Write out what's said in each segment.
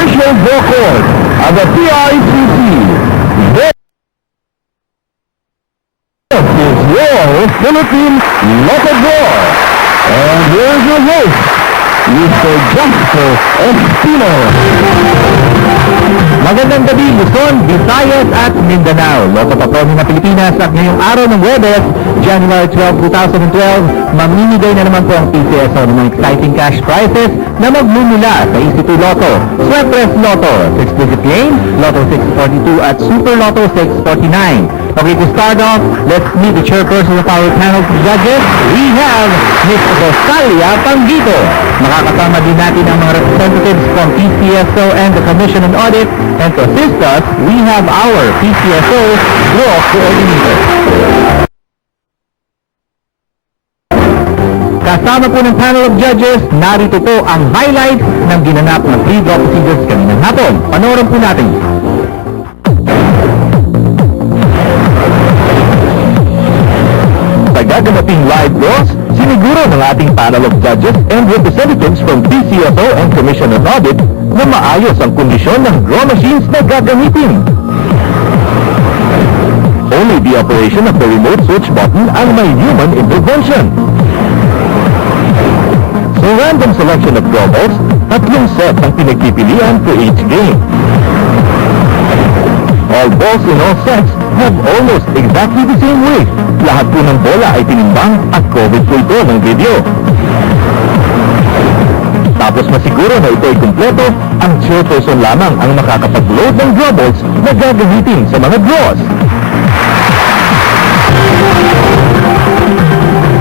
official record of the PICC. This is your Philippine Lotto Draw. And here's your host, Mr. Jasper Espino. Magandang gabi, Luzon, Visayas at Mindanao. Lotto Patrono ng Pilipinas at ngayong araw ng Webes, January 12, 2012, mamimigay na naman po ang PCSO ng mga exciting cash prizes na magmumula sa EC2 Lotto, Sweatpress Lotto, 6-digit lane, Lotto 642 at Super Lotto 649. Okay, to start off, let's meet the chairperson of our panel of judges. We have Ms. Rosalia Panggito. Makakasama din natin ang mga representatives from PCSO and the Commission on Audit. And to assist us, we have our PCSO Draw Coordinator. Kasama po ng panel of judges, narito po ang highlights ng ginanap ng pre-draw procedures kaninang hapon. Panoorin po natin. Sa gaganaping live draws, siniguro ng ating panel of judges and representatives from PCSO and Commission on Audit na maayos ang kondisyon ng draw machines na gagamitin. Only the operation of the remote switch button ang may human intervention. So random selection of draw balls, tatlong set ang pinagpipilian for each game. All balls in all sets have almost exactly the same weight. Lahat po ng bola ay tinimbang at COVID po ito ng video. Tapos masiguro na ito ay kumpleto, ang chairperson lamang ang makakapag-load ng draw balls na gagamitin sa mga draws.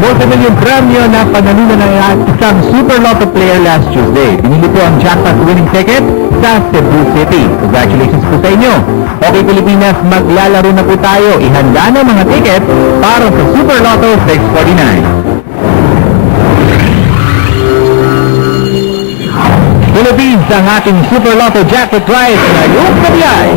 Multi-million premyo na panalunan ng isang Super Lotto player last Tuesday. Binili po ang jackpot winning ticket sa Cebu City. Congratulations po sa inyo. Okay, Pilipinas, maglalaro na po tayo. Ihanda na mga ticket para sa Super Lotto 649. Philippines, ang ating Super Lotto jackpot prize ngayong kabiyay.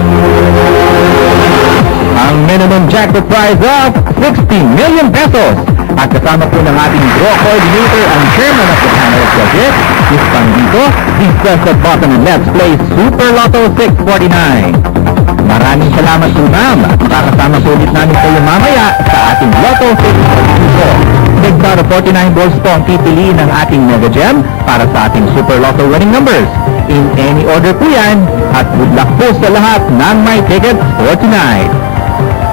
Ang minimum jackpot prize of 60 million pesos. At kasama po ng ating draw coordinator, ang chairman of the panel of judges, Ms. Panggito. Please press the button and let's play Super Lotto 649. Maraming salamat po, ma'am. At makakasama po ulit namin kayo mamaya sa ating Lotto 642. Big out of 49 balls po ang pipiliin ng ating Mega Gem para sa ating Super Lotto winning numbers. In any order po yan. At good luck po sa lahat ng my tickets for tonight.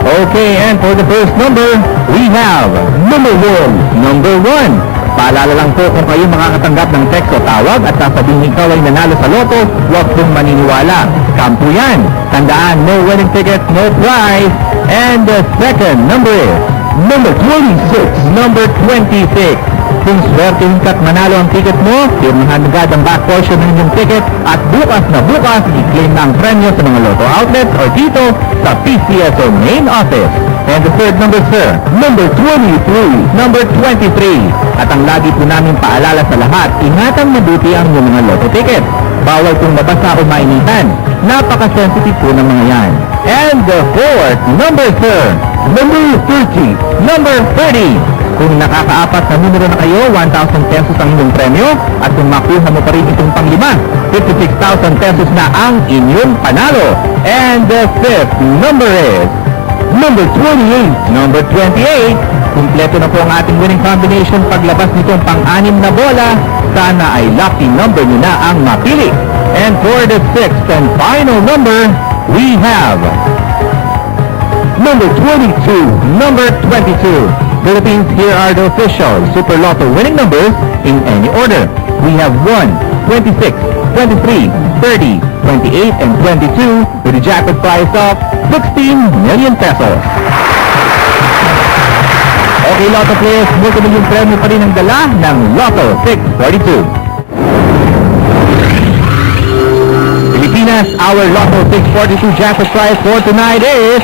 Okay, and for the first number, we have number 1. Number 1. Paalala lang po kung kayo makakatanggap ng text o tawag at sasabihin ikaw ay nanalo sa loto, huwag pong maniniwala. Kampo yan. Tandaan, no winning ticket, no prize. And the second number is number 26. Number 26. Kung swertein ka't manalo ang ticket mo, pirmahan agad ang back portion ng inyong ticket at bukas na bukas, i-claim na ang premyo sa mga loto outlets or dito sa PCSO main office. And the third number, sir, number 23. Number 23. At ang lagi po namin paalala sa lahat, ingatan mabuti ang inyong mga loto ticket. Bawal kong mabasa o mainitan. Napaka-sensitive po ng mga yan. And the fourth number, sir, number 30. Number 30. Kung nakakaapat na numero na kayo, 1,000 pesos ang inyong premyo. At kung makuha mo pa rin itong panglima, 56,000 pesos na ang inyong panalo. And the fifth number is number 28. Number 28. Kumpleto na po ang ating winning combination paglabas nitong pang-anim na bola. Sana ay lucky number nyo na ang mapili. And for the sixth and final number, we have number 22. Number 22. Philippines, here are the official Super Lotto winning numbers in any order. We have 1, 26, 23, 30, 28, and 22 with a jackpot prize of 16 million pesos. Okay, Lotto players, multi-million premyo pa rin ang dala ng Lotto 642. Pilipinas, our Lotto 642 jackpot prize for tonight is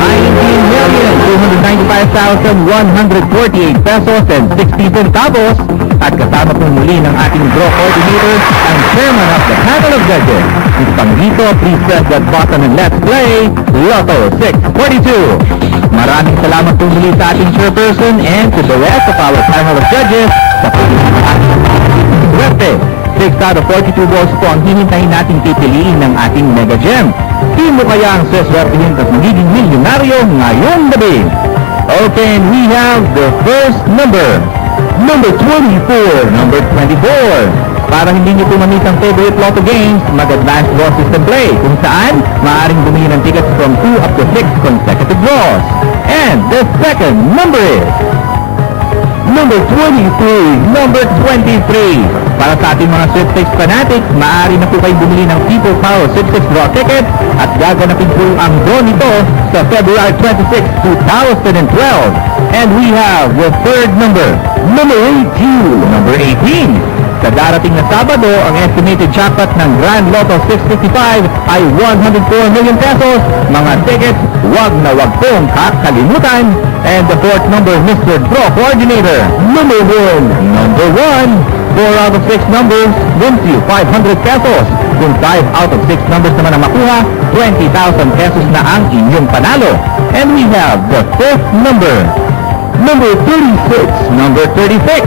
19,295,148 pesos and 60 centavos. At kasama po muli ng ating draw coordinator, ang chairman of the panel of judges, Ms. Panggito. Please press that button and let's play Lotto 642. Maraming salamat po muli sa ating chairperson and to the rest of our panel of judges sa pagiging swerte 6 out of 42 balls po ang hihintayin natin pipiliin ng ating Mega Gem. Sino kaya ang seswertihin at magiging milyonaryo ngayong gabi? Okay, and we have the first number. Number 24. Number 24. Para hindi nyo pumamis ang favorite lotto games, mag-advanced draw system play, kung saan maaaring bumili ng tickets from 2 up to 6 consecutive draws. And the second number is number 23. Number 23. Para sa ating mga sweepstakes fanatics, maaari na po kayo bumili ng People Power Sweepstakes Draw ticket at gaganapin po ang draw nito sa February 26, 2012. And we have the third number. Number 18. Number 18. Sa darating na Sabado, ang estimated jackpot ng Grand Lotto 655 ay 104 million pesos. Mga tickets, wag na wag pong kakalimutan. And the fourth number, Mr. Draw Coordinator. Number 1. Number 1. 4 out of 6 numbers wins you 500 pesos. Kung 5 out of 6 numbers naman ang makuha, 20,000 pesos na ang inyong panalo. And we have the fifth number. Number 36. Number 36.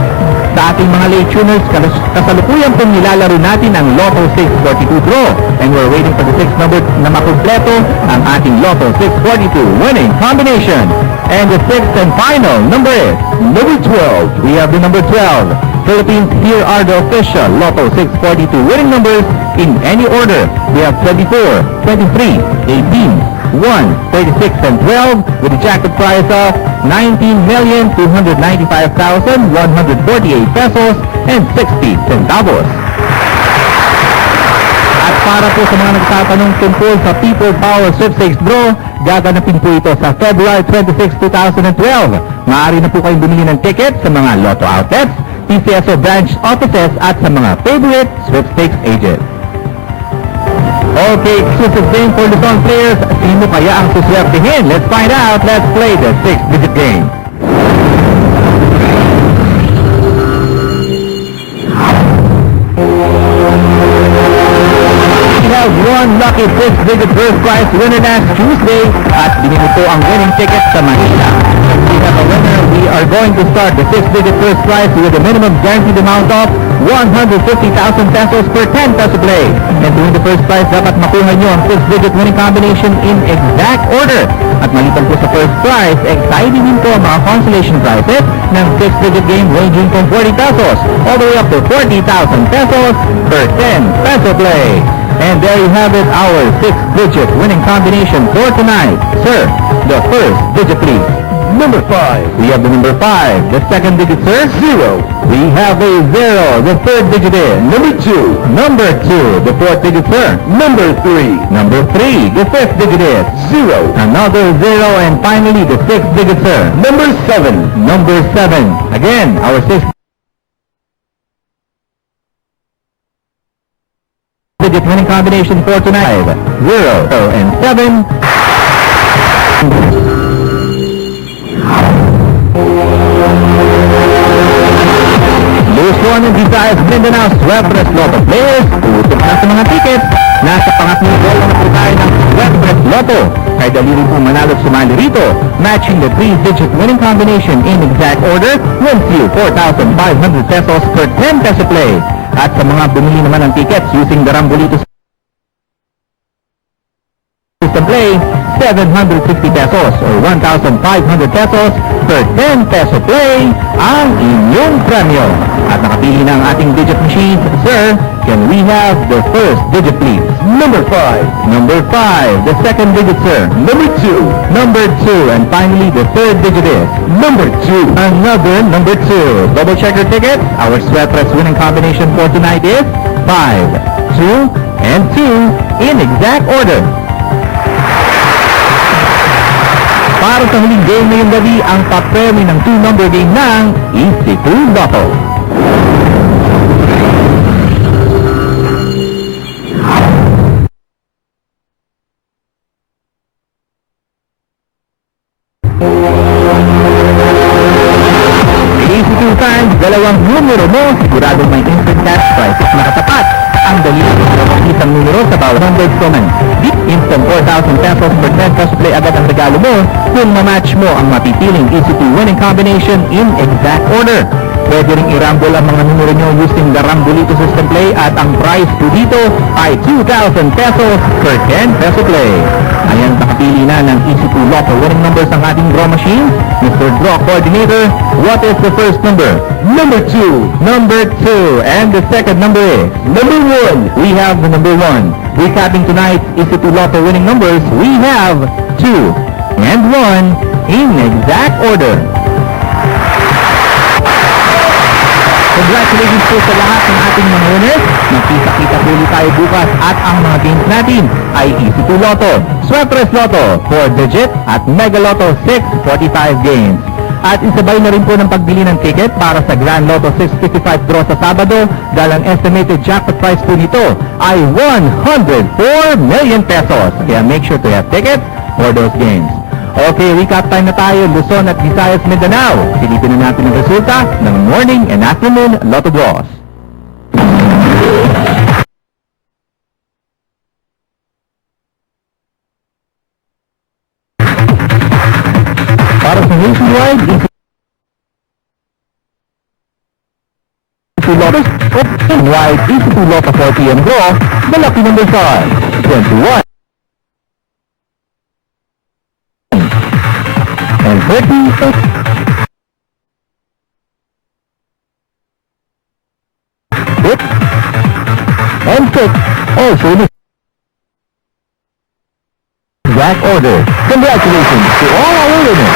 Sa ating mga late tuners, kasalukuyan pong nilalaro natin ang Lotto 642 draw. And we're waiting for the 6th number na makumpleto ang ating Lotto 642 winning combination. And the 6th and final number is number 12. We have the number 12. Philippines, here are the official Lotto 642 winning numbers in any order. We have 24, 23, 18, 1, 36, and 12 with a jackpot prize of 19,295,148 pesos and 60 centavos. At para po sa mga nagtatanong tungkol sa People Power Sweepstakes Draw, gaganapin po ito sa February 26, 2012. Maaari na po kayong bumili ng ticket sa mga Lotto outlets, PCSO branch offices at sa mga favorite sweepstakes agents. Okay, exclusive game for Luzon players. Sino kaya ang suswertihin? Let's find out. Let's play the 6-digit game. We have one lucky 6-digit first prize winner last Tuesday at binili po ang winning ticket sa Manila. We have a winner. We are going to start the 6-digit first prize with a minimum guaranteed amount of 150,000 pesos per 10 peso play. And to win the first prize, dapat makuha nyo ang 6-digit winning combination in exact order. At maliban po sa first prize, exciting din po ang mga consolation prizes ng 6-digit game ranging from 40 pesos all the way up to 40,000 pesos per 10 peso play. And there you have it, our 6-digit winning combination for tonight. Sir, the first digit please. Number 5. We have the number 5. The second digit, sir? 0. We have a 0. The third digit is number 2. Number 2. The fourth digit, sir? Number 3. Number 3. The fifth digit is 0. Another 0. And finally, the sixth digit, sir? Number 7. Number 7. Again, our sixth digit winning combination for tonight. 0 and 7. Luzon and Visayas Mindanao Sweepstakes Lotto players, utok na sa mga tickets. Nasa pangatlong bola na po tayo ng Sweepstakes Lotto. Kaya dali rin po manalo sumali rito. Matching the 3-digit winning combination in exact order wins you 4,500 pesos per 10 peso play. At sa mga bumili naman ng tickets using the Rambolito system play, 750 pesos or 1,500 pesos per 10 peso play ang inyong premyo. At nakapili na ang ating digit machine. Sir, can we have the first digit please? Number 5. Number 5. The second digit, sir? Number 2. Number 2. And finally, the third digit is? Number 2. Another number 2. Double check your tickets. Our Sweepstakes winning combination for tonight is 5, 2, and 2 in exact order. Para sa huling game ngayong gabi, ang papremi ng 2-number game ng EC2 Lotto. EC2 fans, dalawang numero mo, siguradong may instant cash prizes na katapat. Ang dalili ng isang numero sa bawat 100 comment. Instant 4,000 pesos per 10 peso play agad ang regalo mo kung ma-match mo ang mapipiling EC2 winning combination in exact order. Pwede ring i-rumble ang mga numero nyo using the Rambolito System Play at ang prize po dito ay 2,000 pesos per 10 peso play. Ayan, nakapili na ng Easy to Lotto winning numbers ang ating draw machine. Mr. Draw Coordinator, what is the first number? Number 2. Number 2. And the second number is? Number 1. We have the number 1. Recapping tonight's Easy to Lotto winning numbers, we have 2 and 1 in exact order. Congratulations po sa lahat ng ating mga winners. Magkita-kita po ulit tayo bukas at ang mga games natin ay Easy to Lotto, Swetres Lotto, 4-digit at Mega Lotto 645 games. At isabay na rin po ng pagbili ng ticket para sa Grand Lotto 655 draw sa Sabado dahil ang estimated jackpot prize po nito ay 104 million pesos. Kaya make sure to have tickets for those games. Okay, recap time na tayo, Luzon at Visayas, Mindanao. Silipin na natin ang resulta ng morning and afternoon Lotto draws. Para sa nationwide, Easy Lotto nationwide, Easy to Lotto 4 p.m. draw, the lucky numbers are 21. And 38 and 6 also in exact order. Congratulations to all our winners.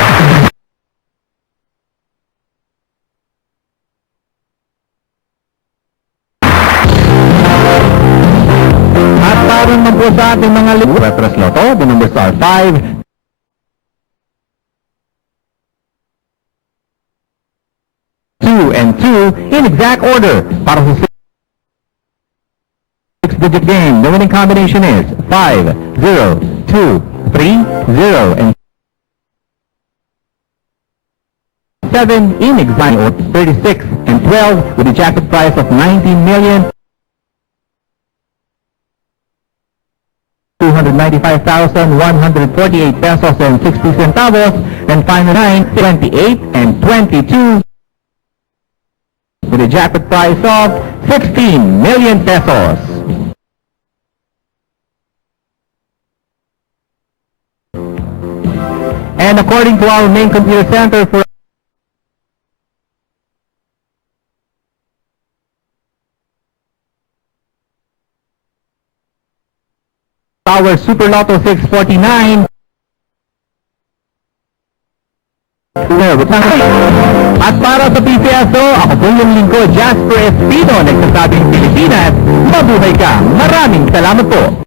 At para naman po sa ating mga Swetres Lotto, the numbers are 5, 2 and 2 in exact order. Para sa 6-digit game, the winning combination is 5, 0, 2, 3, 0 and 7 in exact order. 36 and 12 with a jackpot price of 19 million 295,148 pesos and 60 centavos, and final 9, 28 and 22 with a jackpot price of 16 million pesos. And according to our main computer center for our Super Lotto 649, at para sa PCSO, ako po yung lingkod, Jasper Espino, nagsasabing Pilipinas, mabuhay ka. Maraming salamat po.